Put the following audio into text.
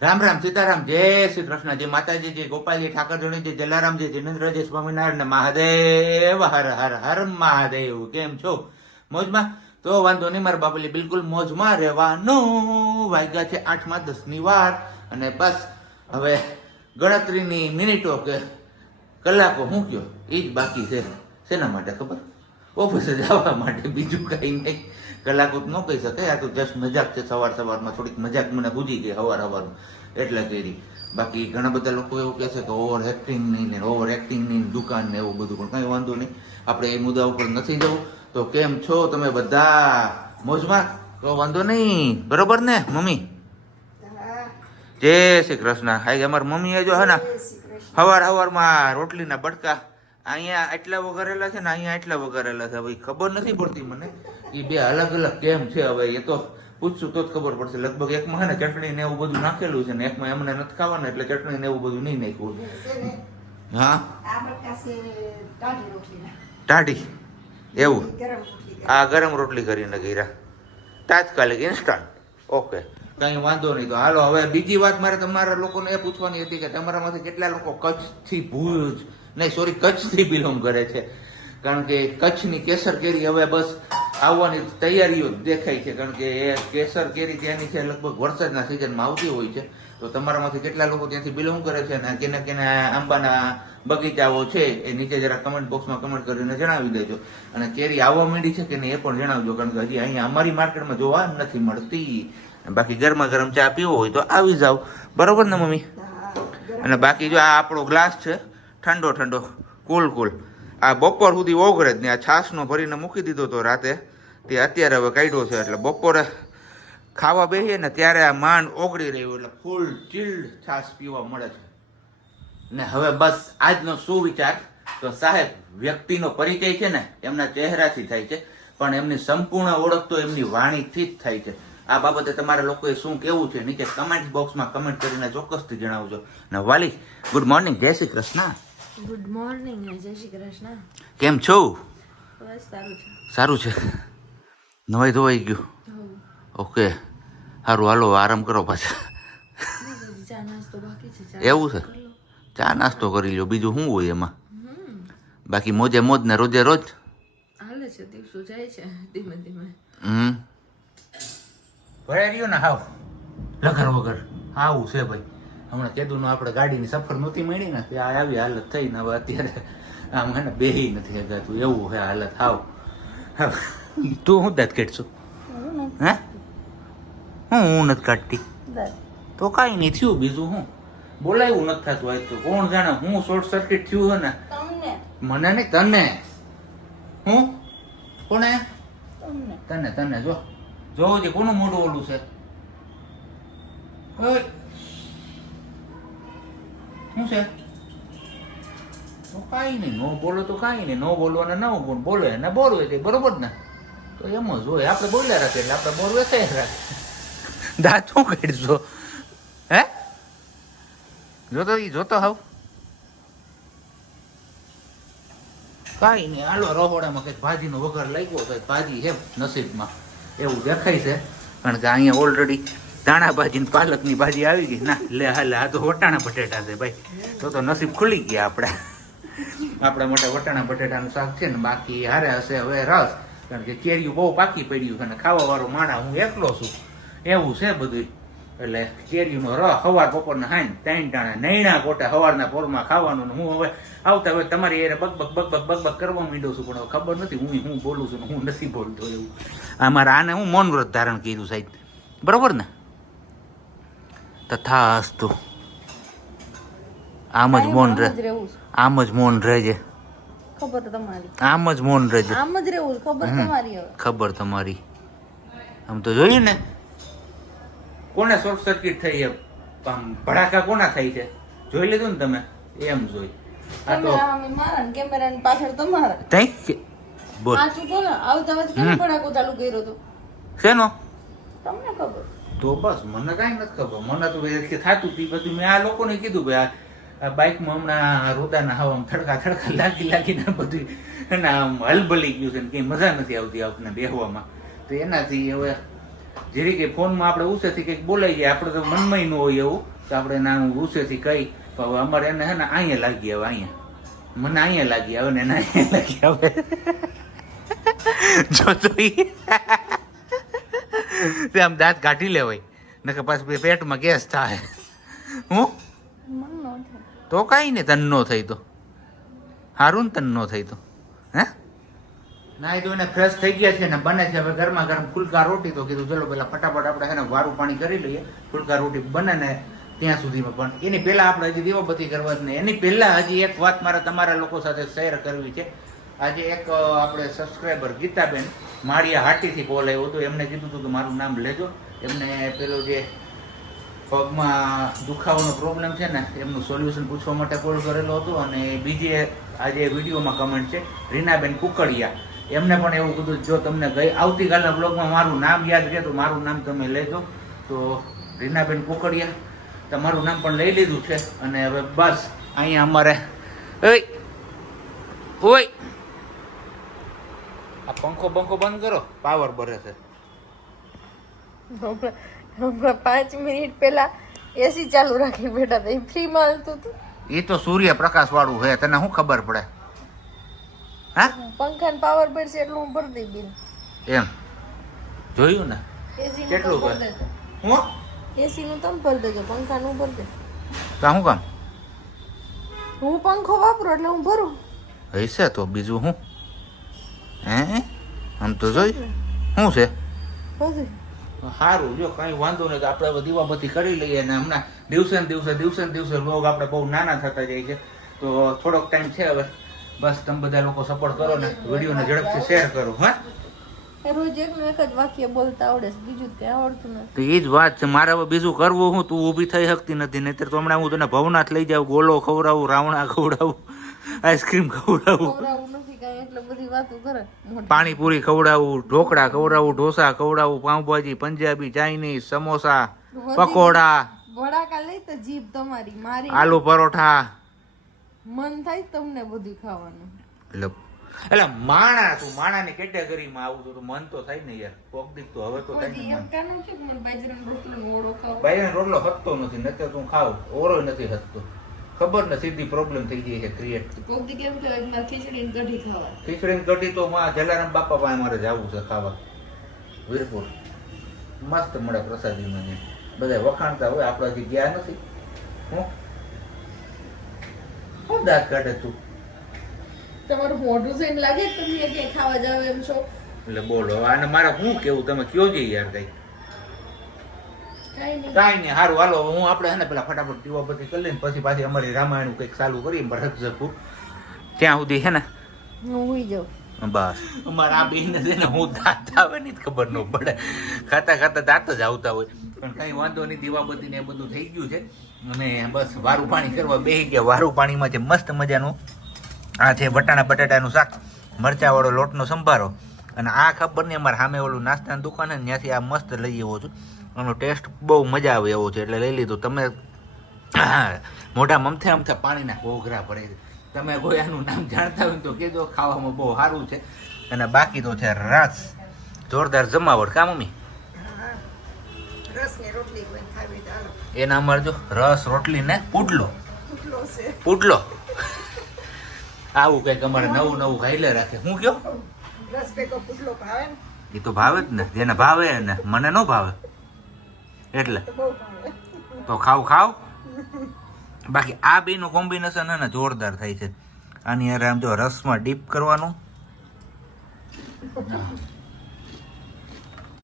રામ રામ સીતારામ જય શ્રી કૃષ્ણ જય માતાજી જય ગોપાલજી ઠાકરજોની જય જલારામજી જિનેન્દ્રજી સ્વામિનારાયણ મહાદેવ હર હર હર મહાદેવ કેમ છો મોજમાં તો વાંધો નહીં મારા બાપલી બિલકુલ મોજમાં રહેવાનું વાગ્યા છે 8:10 વાર અને બસ હવે ગણતરીની મિનિટો કે કલાકો હું કયો એ જ બાકી છે શેના માટે ખબર ઓફિસે જવા માટે બીજું કઈ નહીં કલાકો ન કહી શકાય આ તો જસ્ટ મજાક છે સવારમાં થોડીક મજાક મને પૂજી ગઈ સવારમાં એટલે કરી બાકી ઘણા બધા લોકો એવું કહે છે કે ઓવર એક્ટિંગની દુકાન ને એવું બધું પણ કંઈ વાંધો નહીં આપણે એ મુદ્દા ઉપર નથી જવું તો કેમ છો તમે બધા મોજમાં તો વાંધો નહીં બરોબર ને મમ્મી જય શ્રી કૃષ્ણ હાઈ અમારી મમ્મીએ જો હે ને સવારમાં રોટલીના બટકા અહીંયા એટલા વઘારેલા છે ને અહીંયા એટલા વઘારેલા છે હવે ખબર નથી પડતી મને એ બે અલગ અલગ કેમ છે હવે એ તો પૂછશું તો જ ખબર પડશે લગભગ એકમાં હે ને ચટણી ને એવું બધું નાખેલું છે ને એકમાં એમને નથી ખાવાનું એટલે ચટણી ને એવું બધું નહીં નાખ્યું હા ટાઢી એવું આ ગરમ રોટલી કરીને ગીરા તાત્કાલિક ઇન્સ્ટન્ટ ઓકે કઈ વાંધો નહીં તો હાલો હવે બીજી વાત મારે તમારા લોકોને એ પૂછવાની હતી કે તમારામાંથી કેટલા લોકો કચ્છથી ભુજ નહીં સોરી કચ્છથી બિલોંગ કરે છે કારણ કે કચ્છની કેસર કેરી હવે બસ આવવાની તૈયારીઓ દેખાય છે કારણ કે એ કેસર કેરી ત્યાંની છે લગભગ વરસાદના સિઝનમાં આવતી હોય છે તો તમારામાંથી કેટલા લોકો ત્યાંથી બિલોંગ કરે છે અને કેના કેના આંબાના બગીચાઓ છે એ નીચે જરા કમેન્ટ બોક્સમાં કમેન્ટ કરીને જણાવી દેજો અને કેરી આવવા માંડી છે કે નહીં એ પણ જણાવજો કારણ કે હજી અહીંયા અમારી માર્કેટમાં જોવા નથી મળતી બાકી ગરમા ગરમ ચા પીવો હોય તો આવી જાવ બરોબર ને મમ્મી અને બાકી જો આ આપણો ગ્લાસ છે ઠંડો ઠંડો કુલ આ બપોર સુધી ઓગળે જ ને આ છાશનો ભરીને મૂકી દીધો તો રાતે તે અત્યારે હવે કાઢ્યો છે એટલે બપોરે ખાવા બેસીએ ને ત્યારે આ માંડ ઓગળી રહ્યું એટલે ફૂલ ચીલ્ડ છાશ પીવા મળે છે ને હવે બસ આજનો શું વિચાર તો સાહેબ વ્યક્તિનો પરિચય છે ને એમના ચહેરાથી થાય છે પણ એમની સંપૂર્ણ ઓળખ તો એમની વાણીથી જ થાય છે આ બાબતે તમારા લોકોએ શું કેવું છે નીચે કમેન્ટ બોક્સમાં કમેન્ટ કરીને ચોક્કસથી જણાવજો ને વાલી ગુડ મોર્નિંગ જય શ્રી કૃષ્ણ ગુડ મોર્નિંગ જય શ્રી કૃષ્ણ કેમ છો બસ સારું છે નવાઈ ધોવાઈ ગયું ઓકે સારું હાલો આરામ કરો પાછા ચા નાસ્તો બાકી છે એવું છે ચા નાસ્તો કરી લો બીજું શું હોય એમાં બાકી મોજે મોજ ને રોજે રોજ હાલે છે દિવસો જાય છે ધીમે ધીમે ભરાઈ રહ્યો ને હાવ લગર વગર આવું છે ભાઈ હમણાં કીધું ને આપણે ગાડીની સફર નહોતી મળી ને ત્યાં આવી હાલત થઈ ને હવે અત્યારે આમ હે ને બેહી નથી હગાતું એવું છે હાલત હાવ તું શું દાંત કાઢશું હે હું નથી કાઢતી તો કાંઈ નહીં થયું બીજું હું બોલાયું નથી થતું આજ તો કોણ જાણે હું શોર્ટ સર્કિટ થયું હે ને મને નહીં તને હું કોને તને તને જો જોવું છે કોનું મોઢું ઓલું છે શું છે તો કાંઈ નહીં નો બોલો તો કાંઈ નહીં નો બોલવાને નવો ગુણ બોલે ને બોલવે તે બરોબર ને તો એમ જ હોય આપણે બોલ્યા રાખીએ એટલે આપણે બોલવે થઈ રાખે દાંત શું કાઢશો હે જોતો હાવ કાંઈ નહીં હાલો રહોડામાં કંઈક ભાજીનો વઘાર લાગ્યો કંઈક ભાજી છે નસીબમાં એવું દેખાય છે કારણ કે અહીંયા ઓલરેડી ધાણા ભાજી ને પાલકની ભાજી આવી ગઈ ના લે હાલે આ તો વટાણા બટેટા છે ભાઈ તો નસીબ ખુલી ગયા આપણા માટે વટાણા બટેટાનું શાક છે ને બાકી હારે હશે હવે રસ કારણ કે કેરીયું બહુ પાકી પડ્યું છે ને ખાવા વાળો માણા હું એકલો છું એવું છે બધું એટલે કેરીનો રસ સવાર બપોરના હાઈ 3 ટાણા નૈણા કોટા સવારના પોરમાં ખાવાનું હું હવે આવતા હવે તમારી એ બગ કરવા માંડ્યો છું પણ ખબર નથી હું બોલું છું ને હું નથી બોલતો એવું અમારે આને હું મૌન વ્રત ધારણ કર્યું સાહેબ બરોબર ને તથાસ્તુ આમ જ મૌન રહે આમ જ મૌન રહેજે ખબર તમારી આમ જ મૌન રહેજે આમ જ રહેવું ખબર તમારી ખબર તમારી આમ તો જોયું ને કોને શોર્ટ સર્કિટ થઈ એમ ભડાકા કોના થઈ છે જોઈ લીધું ને તમે એમ જોઈ આ તો મારા કેમેરા ની પાછળ તમારા તઈ બોલ આ શું કોને આવતા વખતે કેમ ભડાકો ચાલુ કર્યો તો શેનો તમને ખબર તો બસ મને કાંઈ નથી ખબર મને તો કે થાતું હતી બધું મેં આ લોકોને કીધું ભાઈ આ બાઇકમાં હમણાં રોદાના હવા થડકા લાગીને બધું એના આમ હલબલી ગયું છે ને કંઈ મજા નથી આવતી આપણને બેહવામાં તો એનાથી હવે જેરી કે ફોનમાં આપણે ઉસેથી કંઈક બોલાઈ જાય, આપણે તો મનમાં ન હોય એવું, તો આપણે નાનું ઉસેથી કહી, તો હવે અમારે એને હે ને અહીંયા લાગી આવે, અહીંયા મને અહીંયા લાગી આવે ને એને અહીંયા લાગી આવે. જો તો આમ દાંત કાઢી લેવાય, નકર પાછું પેટમાં ગેસ થાય. હું મન નો થાય. તો કાંઈ ને તન નો થઈ તો સારું ને, તન નો થઈ તો હે. નાઈ તો એને ફ્રેશ થઈ ગયા છે ને બને છે હવે ગરમા ગરમ ફુલકા રોટી. તો કીધું ચલો પેલા ફટાફટ આપણે એને વારું પાણી કરી લઈએ, ફુલકા રોટી બને ને ત્યાં સુધીમાં. પણ એની પહેલા આપણે હજી દીવાબત્તી કરવા જ નહીં. એની પહેલા હજી એક વાત મારે તમારા લોકો સાથે શેર કરવી છે. આજે એક આપણે સબસ્ક્રાઈબર ગીતાબેન માળિયા હાટીથી કોલ આવ્યો હતો. એમને કીધું હતું કે મારું નામ લેજો. એમને પેલો જે પગમાં દુખાવાનો પ્રોબ્લેમ છે ને એમનું સોલ્યુશન પૂછવા માટે કોલ કરેલો હતો. અને બીજી આજે વિડીયોમાં કમેન્ટ છે રીનાબેન કુકડિયા, એમને પણ એવું કીધું જો તમને આવતીકાલના બ્લોગમાં મારું નામ યાદ રહે તો મારું નામ તમે લેજો. તો રીનાબેન કુકડિયા તમારું નામ પણ લઈ લીધું છે. અને હવે બસ અહીંયા અમારે ઓય આ પંખો બંખો બંધ કરો, પાવર બરે છે. હમણાં 5 મિનિટ પહેલા એસી ચાલુ રાખી બેઠા હતા, એ ફ્રીમાં હાલતું હતું. એ તો સૂર્યપ્રકાશ વાળું છે, તને શું ખબર પડે? હા પંખાને પાવર પડશે એટલું હું ભરી દઈ બિલ. એમ જોયું ને એસી નું કેટલું તમે હોય? ભરી દેજો. હું એસી નું તમે ભરી દેજો, પંખાનું ભરી દેજો. તો શું કામ હું પંખો વાપરું એટલે હું ભરું. હશે તો બીજું હું હે આમ તો જોઈ શું છે બધું સારું. જો કઈ વાંધો નહીં તો આપણે હવે દીવાબત્તી કરી લઈએ. અને હમણાં દિવસે ને દિવસે લોગ આપણે બહુ નાના થતા જાય છે. તો થોડોક ટાઈમ છે હવે, બસ તમે બધા લોકો સપોર્ટ કરો ને વિડીયોને ઝડપથી શેર કરો. હા રોજ એકનું એક જ વાક્ય બોલતા આવડે છે, બીજું કઈ આવડતું નથી. તો એ જ વાત છે. મારે હવે બીજું કરવું હું, તું ઊભી થઈ શકતી નથી. નહીતર તો હમણાં હું તને ભવનાથ લઈ જાઉં, ગોલો ખવડાવું, રાવણા ખવડાવું, આઈસ્ક્રીમ ખવડાવું, ખવડાવવું નથી કાંઈ, એટલે બધી વાતો કરે. પાણીપુરી ખવડાવું, ઢોકળા ખવડાવું, ઢોસા ખવડાવું, પાઉંભાજી, પંજાબી, ચાઇનીઝ, સમોસા, પકોડા, ભડાકા લઈ તો જીભ તમારી મારી આલુ પરોઠા, મન થાય તમને બધું ખાવાનું. એટલે માણા તું માણાની કેટેગરીમાં આવું તો મન તો થાય ને યાર. કોક દીક તો હવે તો થાય બધી ને એમ કાનું છે કે મને બાજરાનો રોટલો ને ઓળો ખાવો. બાયનો રોટલો હતતો નથી, નતર તું ખાવ ઓરો નથી હતતો. ખબર ને સીધી પ્રોબ્લેમ થઈ ગઈ છે ક્રિએટ. કોક દી કેમ કે આજના ખીચડી ને કઢી ખાવા. ખીચડી કઢી તો માં જલારામ બાપા પાસે મારે જવું છે ખાવા. વીરપુર મસ્ત મળે પ્રસાદીમાં, બધા વખાણતા હોય, આપણે હજી ગયા નથી. હું દાંત કાઢે તું? તમારું મોઢું જોઈને લાગે કે તમે ક્યાંય ખાવા જાવ એમ છો. એટલે બોલો આને મારે શું કેવું, તમે કયો જઈએ યાર કઈ. કાંઈ નહીં. કાંઈ નહીં, સારું હાલો હું આપણે હે ને પેલા ફટાફટ દીવાબત્તી કરી લઈને પછી પાછી અમારી રામાયણ કંઈક ચાલુ કરીએ રખજખું. ત્યાં સુધી હે ને હું હુઈ જાઉં. બસ અમારા આ બેન છે ને હું દાંત આવે ને ખબર ન પડે, ખાતા ખાતા દાંત જ આવતા હોય. પણ કઈ વાંધો નહીં, દીવાબત્તી ને એ બધું થઈ ગયું છે. અને બસ વારું પાણી કરવા બેસી ગયા. વારું પાણીમાં છે મસ્ત મજાનું આ છે વટાણા બટાટાનું શાક, મરચાવાળો લોટનો સંભારો. અને આ ખબર નહીં અમારે સામે ઓલું નાસ્તાની દુકાન છે ને ત્યાંથી આ મસ્ત લઈ આવ્યો છું. એનો ટેસ્ટ બહુ મજા આવે એવો છે એટલે લઈ લીધું. તમે મોઢા મમથે અમથે પાણીના ઘોઘરા ભરે છે. તમે કોઈ આનું નામ જાણતા હોય તો કહેજો, ખાવામાં બહુ સારું છે. અને બાકી તો છે રસ, જોરદાર જમાવટ. કા મમ્મી? એના અમારે જો રસ રોટલી ને પુડલો આવું કઈક અમારે નવું નવું ખાઈ રાખે. હું કયો એ તો ભાવે જ ને, જેને ભાવે ને, મને ન ભાવે એટલે તો ખાવ. બાકી આ બે નું કોમ્બિનેશન હે ને જોરદાર થાય છે. આની યાર આમ જો રસમાં ડીપ કરવાનું